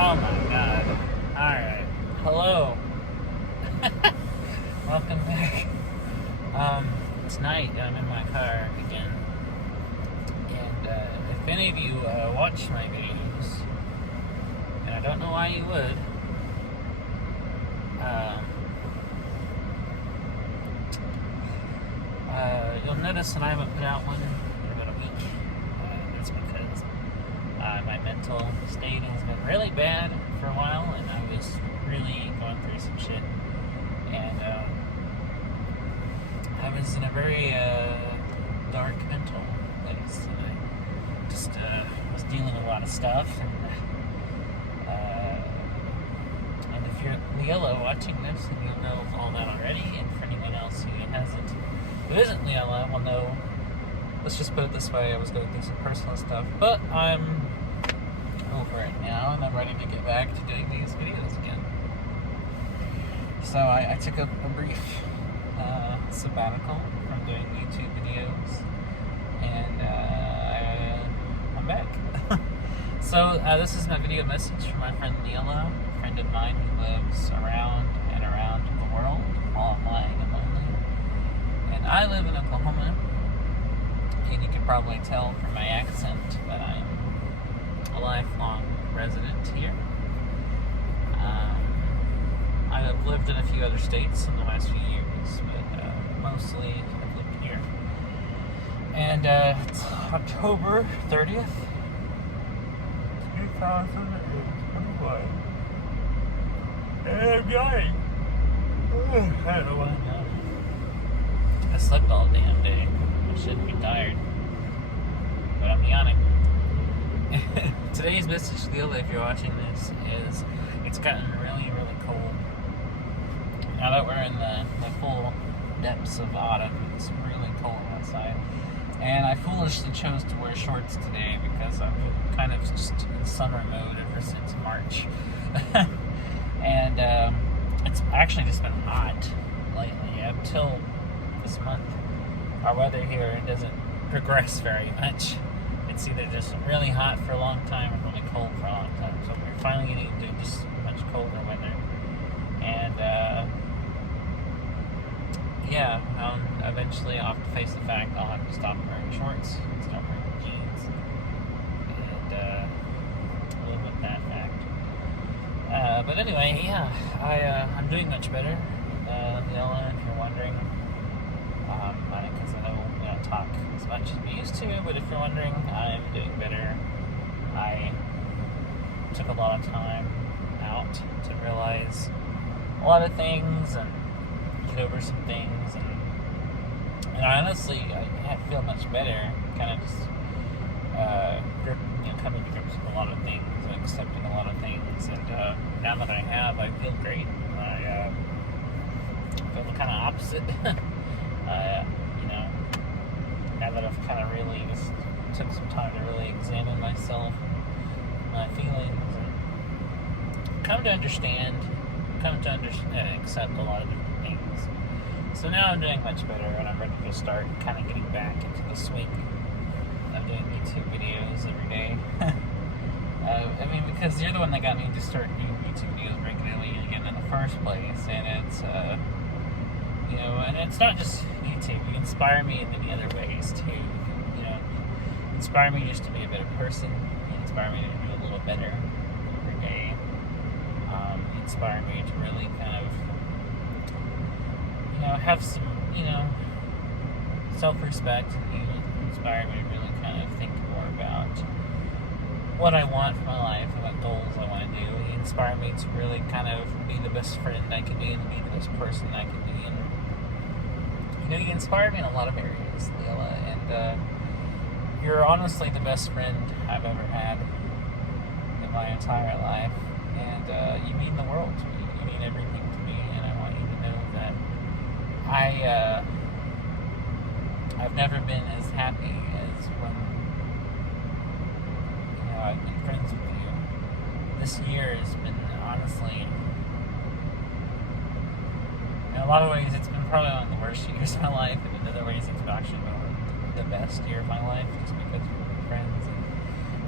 Oh my god. Alright. Hello. Welcome back. Tonight I'm in my car again. And if any of you watch my videos, and I don't know why you would, you'll notice that I haven't put out one in about a week. That's because my mental state has been really bad for a while, and I was really going through some shit. And I was in a very dark mental place, and I just was dealing with a lot of stuff. And if you're Lilla watching this, then you'll know all that already. And for anyone else who isn't Lilla, will know. Let's just put it this way: I was going through some personal stuff, but I'm over it now, and I'm ready to get back to doing these videos again. So I took a brief sabbatical from doing YouTube videos, and I'm back. So this is my video message from my friend Lilla, a friend of mine who lives around and around the world, while I'm lying and lonely. And I live in Oklahoma, and you can probably tell from my accent that I'm a lifelong resident here. I have lived in a few other states in the last few years, but mostly I've lived here. And it's October 30th, 2021. And I'm yawning. I don't know why I'm yawning. I slept all damn day. I shouldn't be tired, but I'm yawning. Today's message to Lilla, if you're watching this, is it's gotten really, really cold. Now that we're in the full depths of autumn, it's really cold outside. And I foolishly chose to wear shorts today because I've been kind of just in summer mode ever since March. And it's actually just been hot lately. Up till this month, our weather here doesn't progress very much. It's either just really hot for a long time or really cold for a long time. So we're finally getting into just much colder weather. And eventually I'll have to face the fact I'll have to stop wearing shorts and start wearing jeans and live with that fact. But anyway, yeah, I'm doing much better. Lilla, if you're wondering, because I know we don't talk as much as we used to, but if you're wondering, I'm doing better. I took a lot of time out to realize a lot of things and get over some things, and honestly, I feel much better. Kind of just coming to grips with a lot of things and accepting a lot of things. And now that I have, I feel great. I feel kind of opposite. Now that I've kind of really just took some time to really examine myself, my feelings, and come to accept a lot of different things. So now I'm doing much better, and I'm ready to start kind of getting back into the swing of doing YouTube videos every day. Because you're the one that got me to start doing YouTube videos regularly again in the first place, and it's and it's not just YouTube. You inspire me in many other ways too. Inspire me just to be a better person. You inspire me to do a little better every day. You inspire me to really kind of, have some, self-respect. You inspire me to really kind of think more about what I want for my life and what goals I want to do. You inspire me to really kind of be the best friend I can be and be the best person I can be. And you inspire me in a lot of areas, Lilla, and you're honestly the best friend I've ever had in my entire life, and you mean the world to me. You mean everything to me, and I want you to know that I've never been as happy as when I've been friends with you. This year has been honestly, in a lot of ways, it's been probably one of the worst years of my life, and in other ways, it's actually been the best year of my life, just because we're friends. And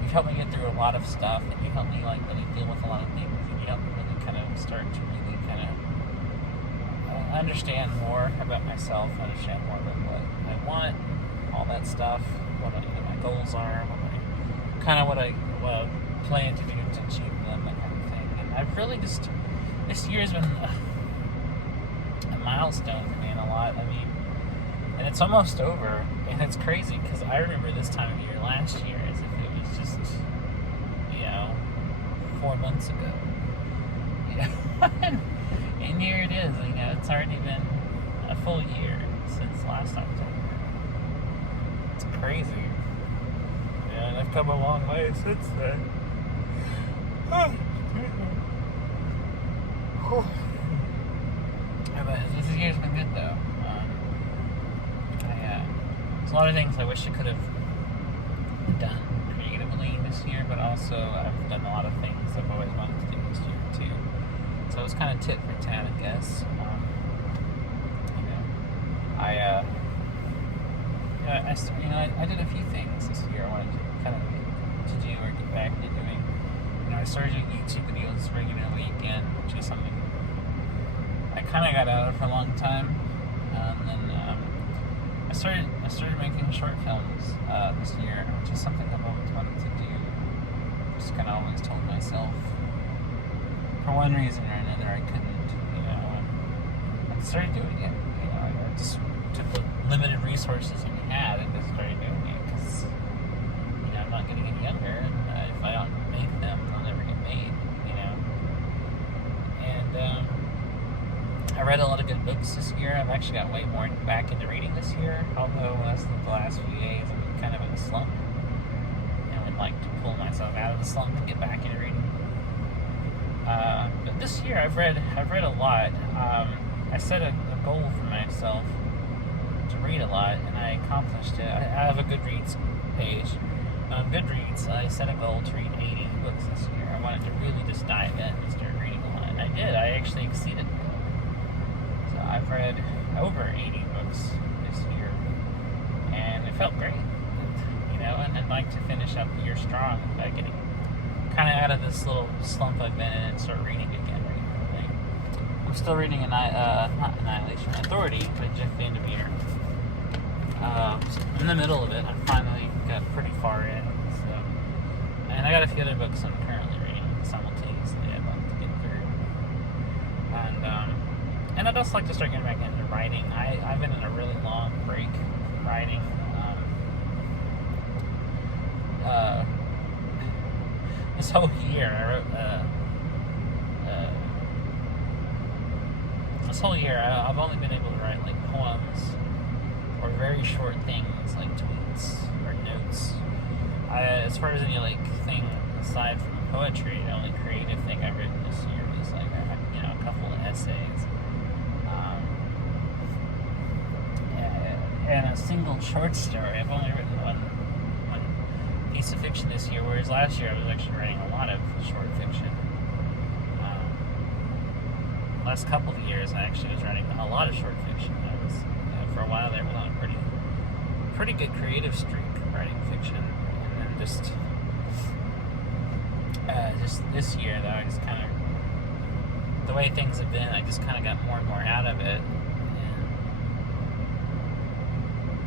you've helped me get through a lot of stuff, and you helped me really deal with a lot lot of things, and you help me really kind of start to really kind of understand more about myself, understand more about what I want, all that stuff, what my goals are, what I plan to do to achieve them, that kind of thing. And I've really just, this year's been a milestone for me in a lot. I mean, and it's almost over, and it's crazy because I remember this time of year last year as if it was just, 4 months ago. And here it is. It's already been a full year since last October. It's crazy. Yeah, and I've come a long way since then. But this year's been good though. There's a lot of things I wish I could have done creatively this year, but also I've done a lot of things I've always wanted to do this year too. So it was kind of tit for tat, I guess. I did a few things this year I wanted to kind of to do or get back into doing. I started doing YouTube videos regularly again, which is something I kind of got out of for a long time. And then I started making short films this year, which is something I've always wanted to do. Just kind of always told myself, for one reason or another, I couldn't. And I started doing it. I just took the limited resources that we had and just started doing it because I'm not getting any younger, and if I don't make them, they'll never get made. And I read a lot of good books this year. I've actually got way more back into reading this year, although the last few days I've been kind of in a slump, and would like to pull myself out of the slump and get back into reading. But this year I've read a lot. I set a goal for myself to read a lot, and I accomplished it. I have a Goodreads page. On Goodreads, I set a goal to read 80 books this year. I wanted to really just dive in and start reading a lot, and I did. I actually exceeded it. So I've read over 80 books this year, and it felt great. And I'd like to finish up the year strong by getting kind of out of this little slump I've been in and start reading again regularly. I'm still reading not Annihilation, Authority by Jeff Vandermeer. In the middle of it, I finally got pretty far in. And I got a few other books I'm currently reading simultaneously I'd like to get through. And I'd also like to start getting back into writing. I've been in a really long break from writing. This whole year, I wrote. This whole year, I've only been able to write like poems or very short things like tweets or notes. As far as any thing aside from poetry, the only creative thing I've written this year was a couple of essays, and a single short story. I've only written one piece of fiction this year, whereas last year I was actually writing a lot of short fiction. Last couple of years I actually was writing a lot of short fiction. I was for a while there was on a pretty good creative streak writing fiction, and then just this year though, I just kind of, the way things have been, I just kind of got more and more out of it, and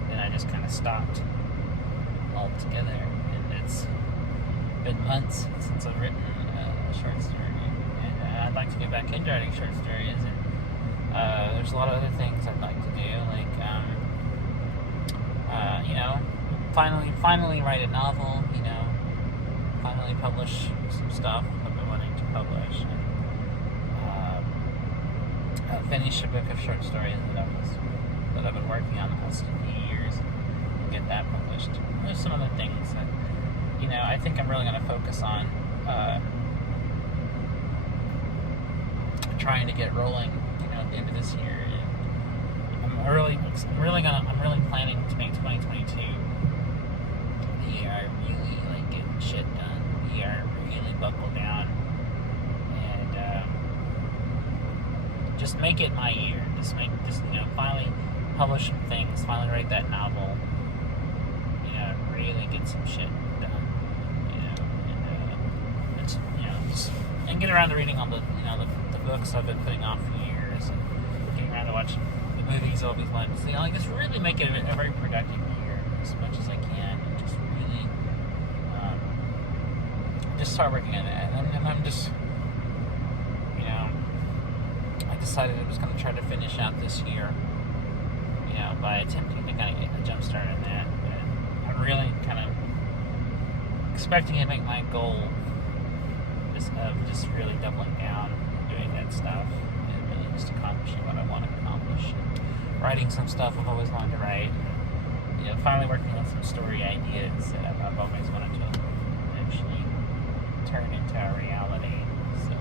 then I just kind of stopped altogether. And it's been months since I've written a short story, and I'd like to get back into writing short stories. And there's a lot of other things I'd like to do, finally write a novel, finally publish some stuff I've been wanting to publish, and finish a book of short stories that I've been working on the past few years, and get that published. And there's some other things that, I think I'm really going to focus on trying to get rolling, at the end of this year. I'm really planning to make 2022 the year I really get shit done, the year I really buckle down, and just make it my year. Just finally publish some things, finally write that novel, really get some shit done, and get around to reading all the the books I've been putting off for years, and getting around to watching the movies I've always wanted to see. Like, just really make it a very productive year as much as I can, and just really just start working on that. And I'm just, I decided I was going to try to finish out this year, by attempting to kind of get a jump start on that. But I'm really kind of expecting to make my goal just really doubling down and doing that stuff, and really just accomplishing what I want to accomplish. And writing some stuff I've always wanted to write. Finally working on some story ideas that I've always wanted to eventually turn into a reality. So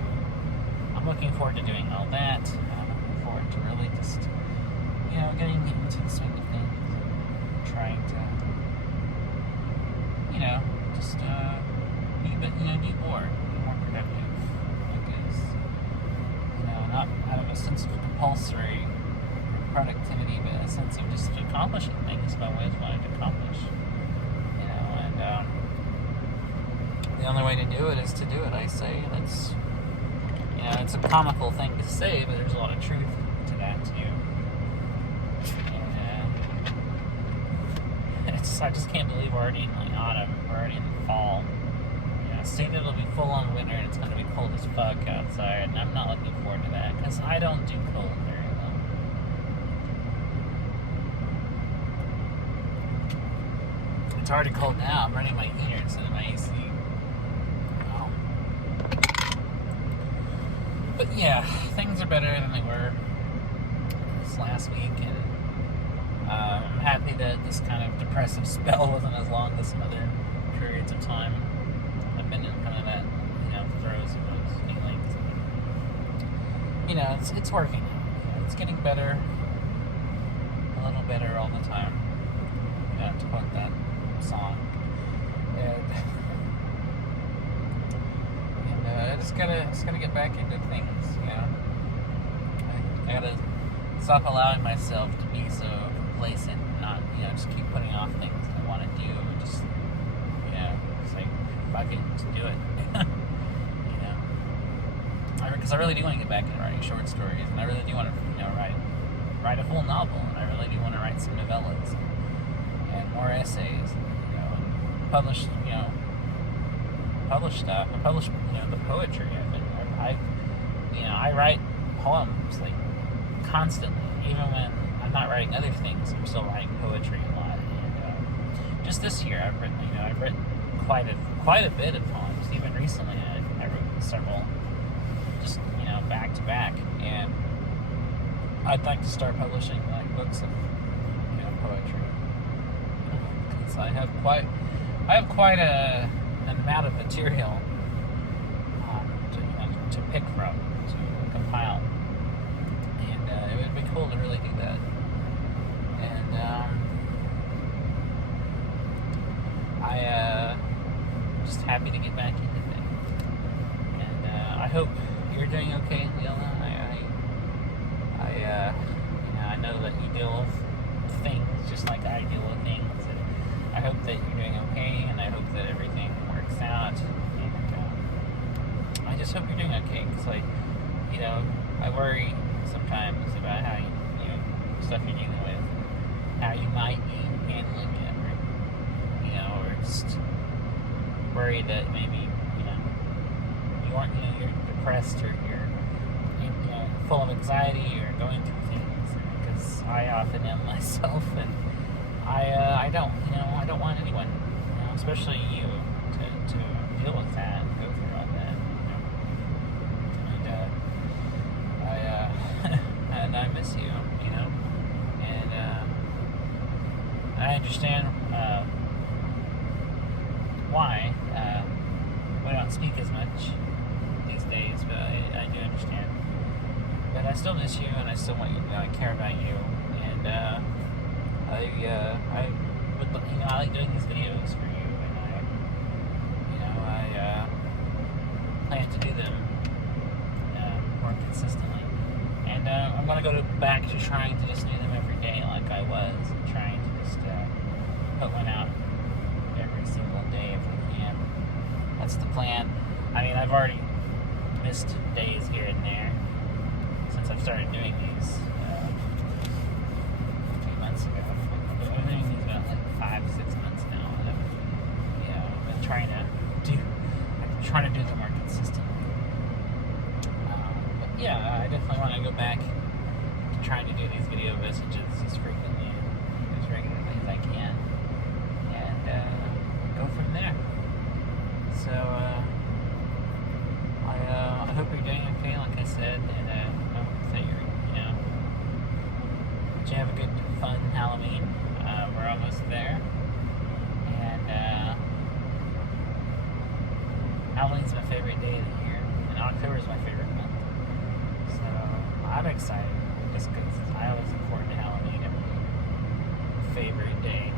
I'm looking forward to doing all that. I'm looking forward to really just, getting into the swing of things and trying to, just be more productive. Because, not out of a sense of compulsory productivity, but a sense of just accomplishing things I've always wanted to accomplish. And the only way to do it is to do it, I say. That's, it's a comical thing to say, but there's a lot of truth to that too. And I just can't believe we're already in autumn, we're already in the fall. Soon it'll be full on winter and it's going to be cold as fuck outside, and I'm not looking forward to that because I don't do cold very well. It's already cold now. I'm running my heater instead of my AC. But yeah, things are better than they were this last week, and I'm happy that this kind of depressive spell wasn't as long as some other periods of time. I've been in kind of that, throes of those feelings. It's working. It's getting better, a little better all the time. To quote that song. And I just gotta get back into things. I gotta stop allowing myself to be so complacent, and not, just keep putting off things I want to do. Just, say, fuck it, just do it. Because I really do want to get back into writing short stories, and I really do want to, write a whole novel, and I really do want to write some novellas and more essays, and publish stuff. I publish, the poetry. I write poems like constantly, even when I'm not writing other things. I'm still writing poetry a lot. And just this year, I've written quite a bit of poems. Even recently, I wrote several, just back to back. And I'd like to start publishing books of poetry, because I have quite an amount of material to pick from, to compile, and it would be cool to really do that. And I'm just happy to get back into things, and I hope you're doing okay, Lilla. I know that you deal with things just like I deal with things, and I hope that you're doing okay, and I hope that everything works out. And I just hope you're doing okay, because I worry sometimes about how stuff you're dealing with, how you might be handling it, or just worry that maybe you aren't, you're depressed, or you're full of anxiety, or going through things, because I often am myself, and I don't want anyone, especially you, to deal with that and go through all that, and I miss you, and I understand why we don't speak as much these days, but I do understand. But I still miss you, and I still want you to know I care about you, and I would, I like doing these videos for you, and I plan to do them more consistently, and I'm going to go back to trying to just do them every day like I was, and trying to just put one out every single day if we can. That's the plan. I've already missed days here and there since I've started doing these a few months ago. I've been doing these about like 5-6 months now. And I've been trying to do them more consistently. But yeah, I definitely want to go back to trying to do these video messages as frequently, as regularly as I can, and go from there. So I hope you're doing okay, like I said, and I hope that that you have a good, fun Halloween. We're almost there, and Halloween's my favorite day of the year, and October is my favorite month. So I'm excited just because I always look forward to Halloween every year. Favorite day,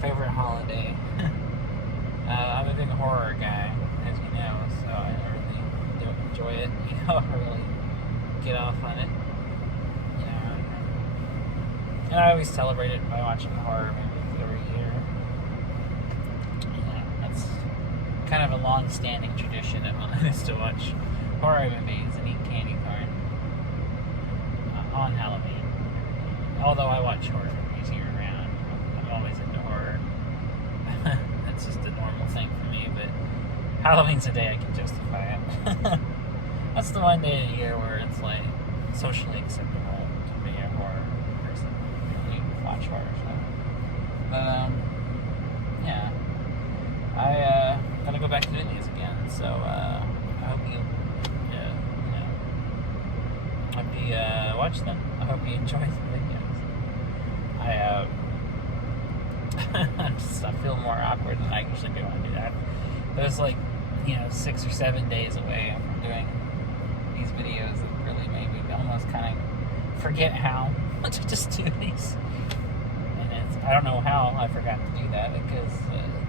favorite holiday. I'm a big horror guy, as you know, so I really do enjoy it. I really get off on it. And I always celebrate it by watching horror movies every year. That's kind of a long-standing tradition of mine is to watch horror movies and eat candy corn on Halloween. Although I watch horror movies year-round, I'm always into horror. That's just a normal thing for me, but Halloween's a day I can justify it. That's the one day of the year where it's like socially acceptable to be a horror person. You watch horror stuff. But yeah, I gotta go back to doing these again. So I hope you, watch them. I hope you enjoy the videos. I feel more awkward than I usually do when I do that. But it's like 6 or 7 days away from doing these videos. It really made me almost kind of forget how to just do these. And I don't know how I forgot to do that, because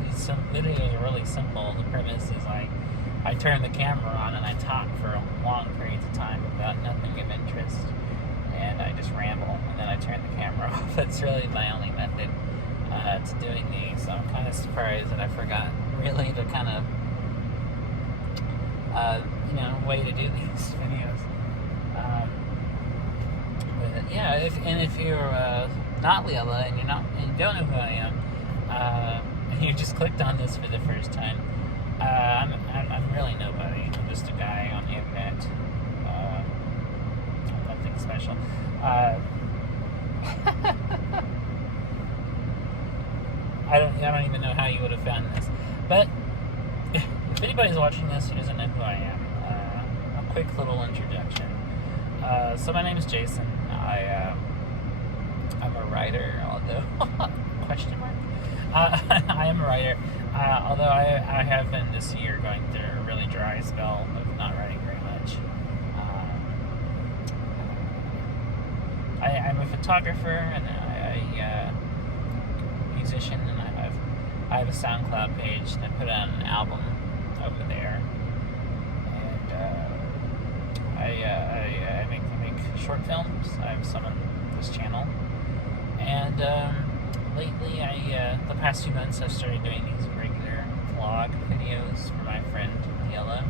these videos are really simple. The premise is like I turn the camera on and I talk for long periods of time about nothing of interest, and I just ramble, and then I turn the camera off. That's really my only method to doing these. So I'm kind of surprised that I forgot really to kind of way to do these videos. But yeah, if you're not Lilla and you don't know who I am, and you just clicked on this for the first time, I'm really nobody. I'm just a guy on the internet. Nothing special. I don't even know how you would have found this, but if anybody's watching this who doesn't know who I am, a quick little introduction. So my name is Jason. I'm a writer, although question mark. I am a writer, although I have been this year going through a really dry spell of not writing very much. I'm a photographer and a musician, and I have a SoundCloud page, and I put out an album over there. And I make short films. I have some on this channel, and lately, the past few months, I've started doing these regular vlog videos for my friend Lilla,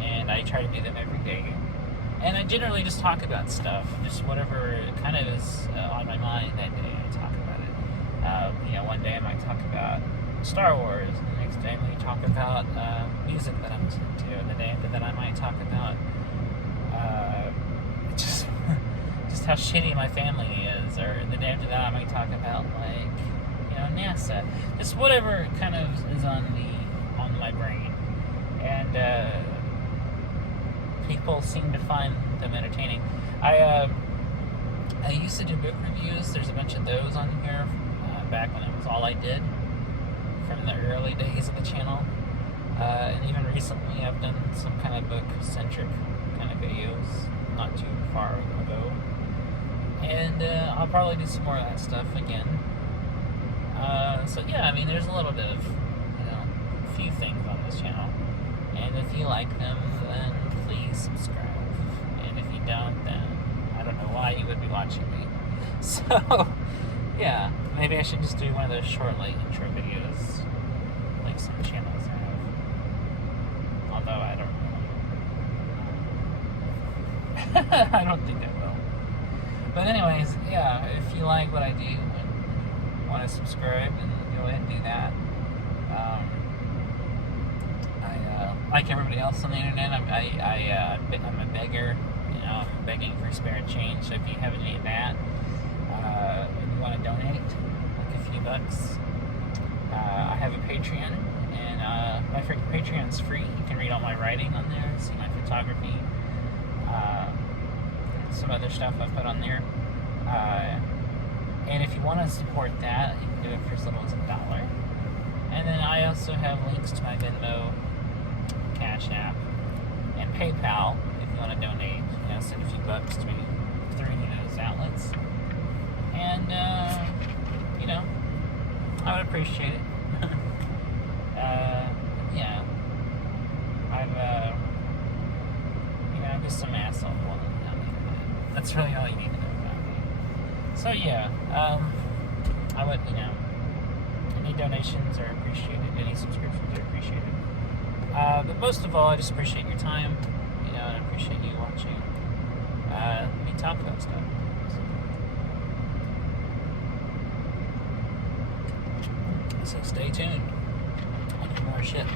and I try to do them every day. And I generally just talk about stuff, just whatever kind of is on my mind that day. I talk about it. One day I might talk about Star Wars, and the next day I might talk about music that I'm listening to, and the day after that I might talk about just how shitty my family is, or the day after that I might talk about NASA, just whatever kind of is on my brain, and people seem to find them entertaining. I used to do book reviews. There's a bunch of those on here back when it was all I did, from the early days of the channel, and even recently I've done some kind of book-centric kind of videos not too far ago, and I'll probably do some more of that stuff again. So yeah, I mean, there's a little bit of a few things on this channel, and if you like them, then please subscribe, and if you don't, then I don't know why you would be watching me. So yeah, maybe I should just do one of those short intro videos like some channels have, although I don't know. I don't think I will. But anyways, yeah, if you like what I do and want to subscribe, then go ahead and do that. Like everybody else on the internet, I'm a beggar. You know, I'm begging for spare change. So if you have any of that, and you want to donate, like a few bucks, I have a Patreon, and my Patreon's free. You can read all my writing on there, see my photography, some other stuff I've put on there. And if you want to support that, you can do it for as little as $1. And then I also have links to my Venmo, Cash App, and PayPal if you want to donate. You know, send a few bucks to me through any of those outlets. And, you know, I would appreciate it. Yeah. I'm just some asshole on the internet. That's really all you need to know about me. So, yeah, I would, any donations are appreciated, any subscriptions are appreciated. But most of all, I just appreciate your time, and I appreciate you watching me talk about stuff. So stay tuned. I'll do more shit.